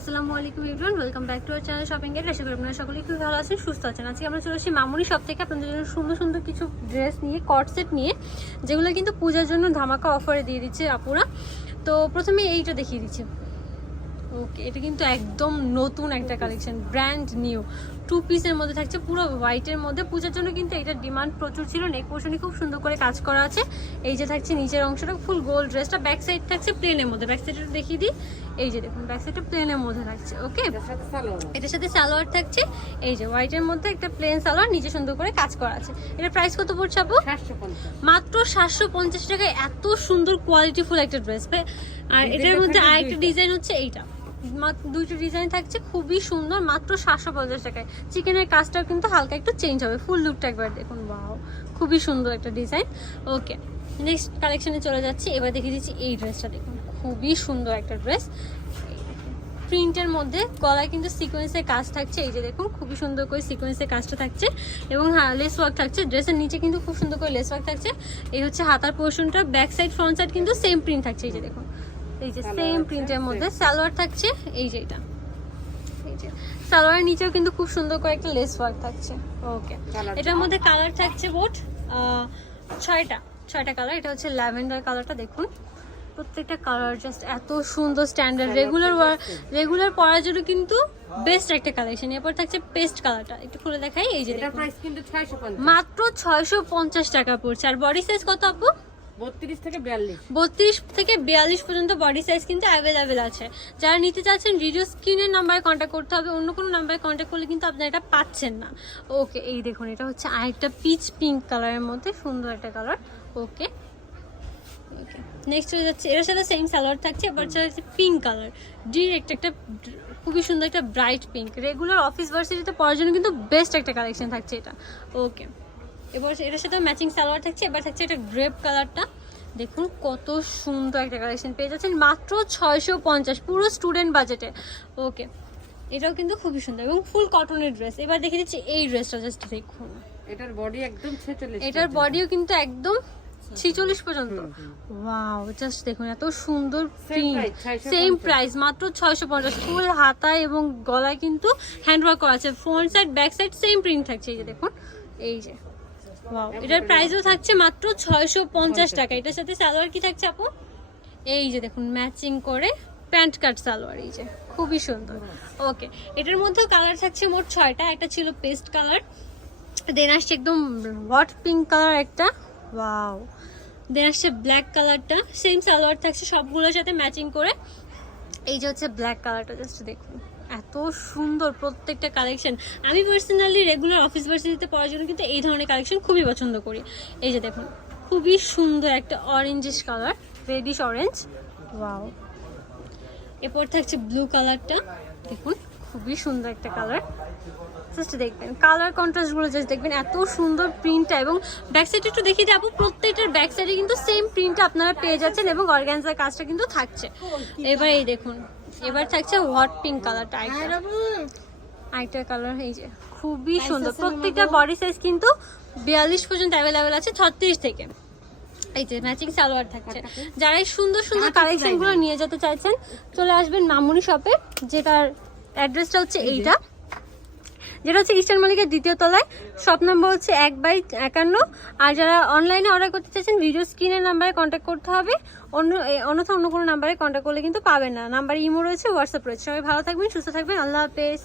আসসালামু আলাইকুম everyone welcome back to our channel shopping এর আশা করি আপনারা সকলেই খুব ভালো আছেন সুস্থ আছেন। আজকে আমরা চলে আসছি মামুনি শপ থেকে আপনাদের জন্য সুন্দর সুন্দর কিছু ড্রেস নিয়ে কট সেট নিয়ে যেগুলো কিন্তু পূজার জন্য ধামাকা অফারে দিয়ে দিচ্ছে আপুরা। তো প্রথমে এইটা দেখিয়ে দিচ্ছি। ওকে এটা কিন্তু একদম নতুন একটা কালেকশন ব্র্যান্ড নিউ টু পিসের মধ্যে থাকছে পুরো হোয়াইটের মধ্যে। পূজার জন্য কিন্তু এটার ডিমান্ড প্রচুর ছিল নেক পোর্শনে খুব সুন্দর করে কাজ করা আছে। এই যে থাকছে নিচের অংশটা ফুল গোল্ড ড্রেসটা ব্যাক সাইড থাকছে প্লেনের মধ্যে। ব্যাক সাইডটা দেখিয়ে দিই। এই যে দেখুন ব্যাক সাইডটা প্লেনের মধ্যে থাকছে ওকে এটার সাথে সালোয়ার। থাকছে এই যে হোয়াইটের মধ্যে একটা প্লেন সালোয়ার নিচে সুন্দর করে কাজ করা আছে। এটা প্রাইস কত পড়ছে আপু? মাত্র সাতশো পঞ্চাশ টাকায় এত সুন্দর কোয়ালিটিফুল একটা ড্রেস আর এটার মধ্যে আরেকটা ডিজাইন হচ্ছে এইটা। দুইটা ডিজাইন থাকছে, খুবই সুন্দর, মাত্র সাতশো পঞ্চাশ টাকায়। চিকেনের কাজটাও কিন্তু হালকা একটু চেঞ্জ হবে ফুল লুকটা একবার দেখুন বাও খুবই সুন্দর একটা ডিজাইন ওকে নেক্সট কালেকশনে চলে যাচ্ছি, এবার দেখিয়ে দিচ্ছি এই ড্রেসটা দেখুন, খুবই সুন্দর একটা ড্রেস প্রিন্টের মধ্যে গলায় কিন্তু সিকোয়েন্সের কাজ থাকছে, এই যে দেখুন, খুবই সুন্দর করে সিকোয়েন্সের কাজটা থাকছে। এবং হ্যাঁ লেস ওয়ার্ক থাকছে ড্রেসের নিচে কিন্তু খুব সুন্দর করে লেস ওয়ার্ক থাকছে। এই হচ্ছে হাতার পোর্শনটা ব্যাক সাইড ফ্রন্ট সাইড কিন্তু সেম প্রিন্ট থাকছে, এই যে দেখুন। এই যে সেম প্রিন্টের মধ্যে সালোয়ার থাকছে এই যে এটা। এই যে। সালোয়ারের নিচেও কিন্তু খুব সুন্দর করে একটা লেস ওয়ার্ক থাকছে। ওকে এটার মধ্যে কালার থাকছে আহ, ছয়টা ছয়টা কালার এটা হচ্ছে ল্যাভেন্ডার কালারটা দেখুন। প্রত্যেকটা কালার জাস্ট এত সুন্দর স্ট্যান্ডার্ড রেগুলার রেগুলার পরার জন্য কিন্তু বেস্ট একটা কালেকশন এরপর থাকছে পেস্ট কালারটা একটু খুলে দেখাই এই যে এটা দেখুন। প্রাইস কিন্তু 650 মাত্র ছয়শো পঞ্চাশ টাকা পড়ছে। আর বডি সাইজ কত আপু? 32 থেকে 42 বত্রিশ থেকে বিয়াল্লিশ পর্যন্ত বডি সাইজ কিন্তু অ্যাভেলেবেল আছে। যারা নিতে চাচ্ছেন ভিডিও স্ক্রিনের নাম্বারে কন্ট্যাক্ট করতে হবে, অন্য কোনো নাম্বারে কন্ট্যাক্ট করলে কিন্তু আপনারা এটা পাচ্ছেন না। ওকে এই দেখুন, এটা হচ্ছে আরেকটা পিচ পিঙ্ক কালারের মধ্যে, সুন্দর একটা কালার ওকে ওকে নেক্সট হয়ে যাচ্ছে। এর সাথে সেম সালোয়ার থাকছে এবার হচ্ছে পিঙ্ক কালার ডিরেক্ট একটা, খুবই সুন্দর একটা ব্রাইট পিঙ্ক রেগুলার অফিস ভার্সিটিতে পড়ার জন্য কিন্তু বেস্ট একটা কালেকশন থাকছে এটা। ওকে এবার এটার সাথে ম্যাচিং সালোয়ার থাকছে এবার থাকছে এটা গ্রেপ কালারটা দেখুন কত সুন্দর একটা কালেকশন পেয়ে যাচ্ছেন মাত্র ছয়শো পঞ্চাশ পুরো স্টুডেন্ট বাজেটে ওকে এটাও কিন্তু খুবই সুন্দর এবং ফুল কটনের ড্রেস এবার দেখে দিচ্ছি এই ড্রেসটা জাস্ট দেখুন। এটার বডি একদম 46 এটার বডিও কিন্তু একদম ছিচল্লিশ পর্যন্ত। ওয়াও জাস্ট দেখুন এত সুন্দর প্রিন্ট সেম প্রাইস মাত্র ছয়শো পঞ্চাশ। ফুল হাতায় এবং গলায় কিন্তু হ্যান্ড ওয়ার্ক করা আছে। Front side back side same print থাকছে। এই যে দেখুন এই যে। এটার প্রাইসও থাকছে মাত্র ছয়শো পঞ্চাশ টাকা। এটার সাথে সালোয়ার কি থাকছে আপু? এই যে দেখুন ম্যাচিং করে প্যান্ট কাট সালোয়ার এই যে। খুবই সুন্দর। ওকে এটার মধ্যেও কালার থাকছে মোট ছয়টা। একটা ছিল পেস্ট কালার দেন আসছে একদম হট পিঙ্ক কালার একটা। ওয়াও দেন আসছে ব্ল্যাক কালারটা সেম সালোয়ার থাকছে সবগুলোর সাথে ম্যাচিং করে। এই যে হচ্ছে ব্ল্যাক কালারটা জাস্ট দেখুন। এত সুন্দর প্রত্যেকটা কালেকশন আমি পার্সোনালি রেগুলার অফিস ভার্সিটিতে পড়ার জন্য কিন্তু এই ধরনের কালেকশন খুবই পছন্দ করি। এই যে দেখুন, খুবই সুন্দর একটা orangish colour reddish orange wow এরপর থাকছে ব্লু কালারটা দেখুন, খুবই সুন্দর একটা কালার জাস্ট দেখবেন কালার কন্ট্রাস্টগুলো জাস্ট দেখবেন, এত সুন্দর প্রিন্টটা এবং ব্যাক সাইডে একটু দেখিয়ে যাব প্রত্যেকটার ব্যাক সাইডে কিন্তু সেম প্রিন্টটা আপনারা পেয়ে যাচ্ছেন এবং অর্গানজার কাজটা কিন্তু থাকছে। এবার এই দেখুন এবার থাকছে হট পিঙ্ক কালারটা আরেকটা। আরেকটা কালার এই যে খুবই সুন্দর। প্রত্যেকটা বডি সাইজ কিন্তু বিয়াল্লিশ পর্যন্ত অ্যাভেলেবেল আছে ছত্রিশ থেকে। এই যে ম্যাচিং সালোয়ার থাকছে। যারা এই সুন্দর সুন্দর কালেকশনগুলো নিয়ে যেতে চাইছেন চলে আসবেন মামুনি শপে যেটার অ্যাড্রেসটা হচ্ছে এইটা। যেটা হচ্ছে ইস্টার্ন মালিকের দ্বিতীয় তলায়। শপ নাম্বার হচ্ছে এক বাই একান্ন। আর যারা অনলাইনে অর্ডার করতে চাইছেন ভিডিও স্ক্রিনের নাম্বারে কন্ট্যাক্ট করতে হবে। অন্য অন্যথা অন্য কোনো নাম্বারে কন্ট্যাক্ট করলে কিন্তু পাবেন না। নাম্বার ইমো রয়েছে হোয়াটসঅ্যাপ রয়েছে। সবাই ভালো থাকবেন, সুস্থ থাকবেন। আল্লাহ হাফেজ।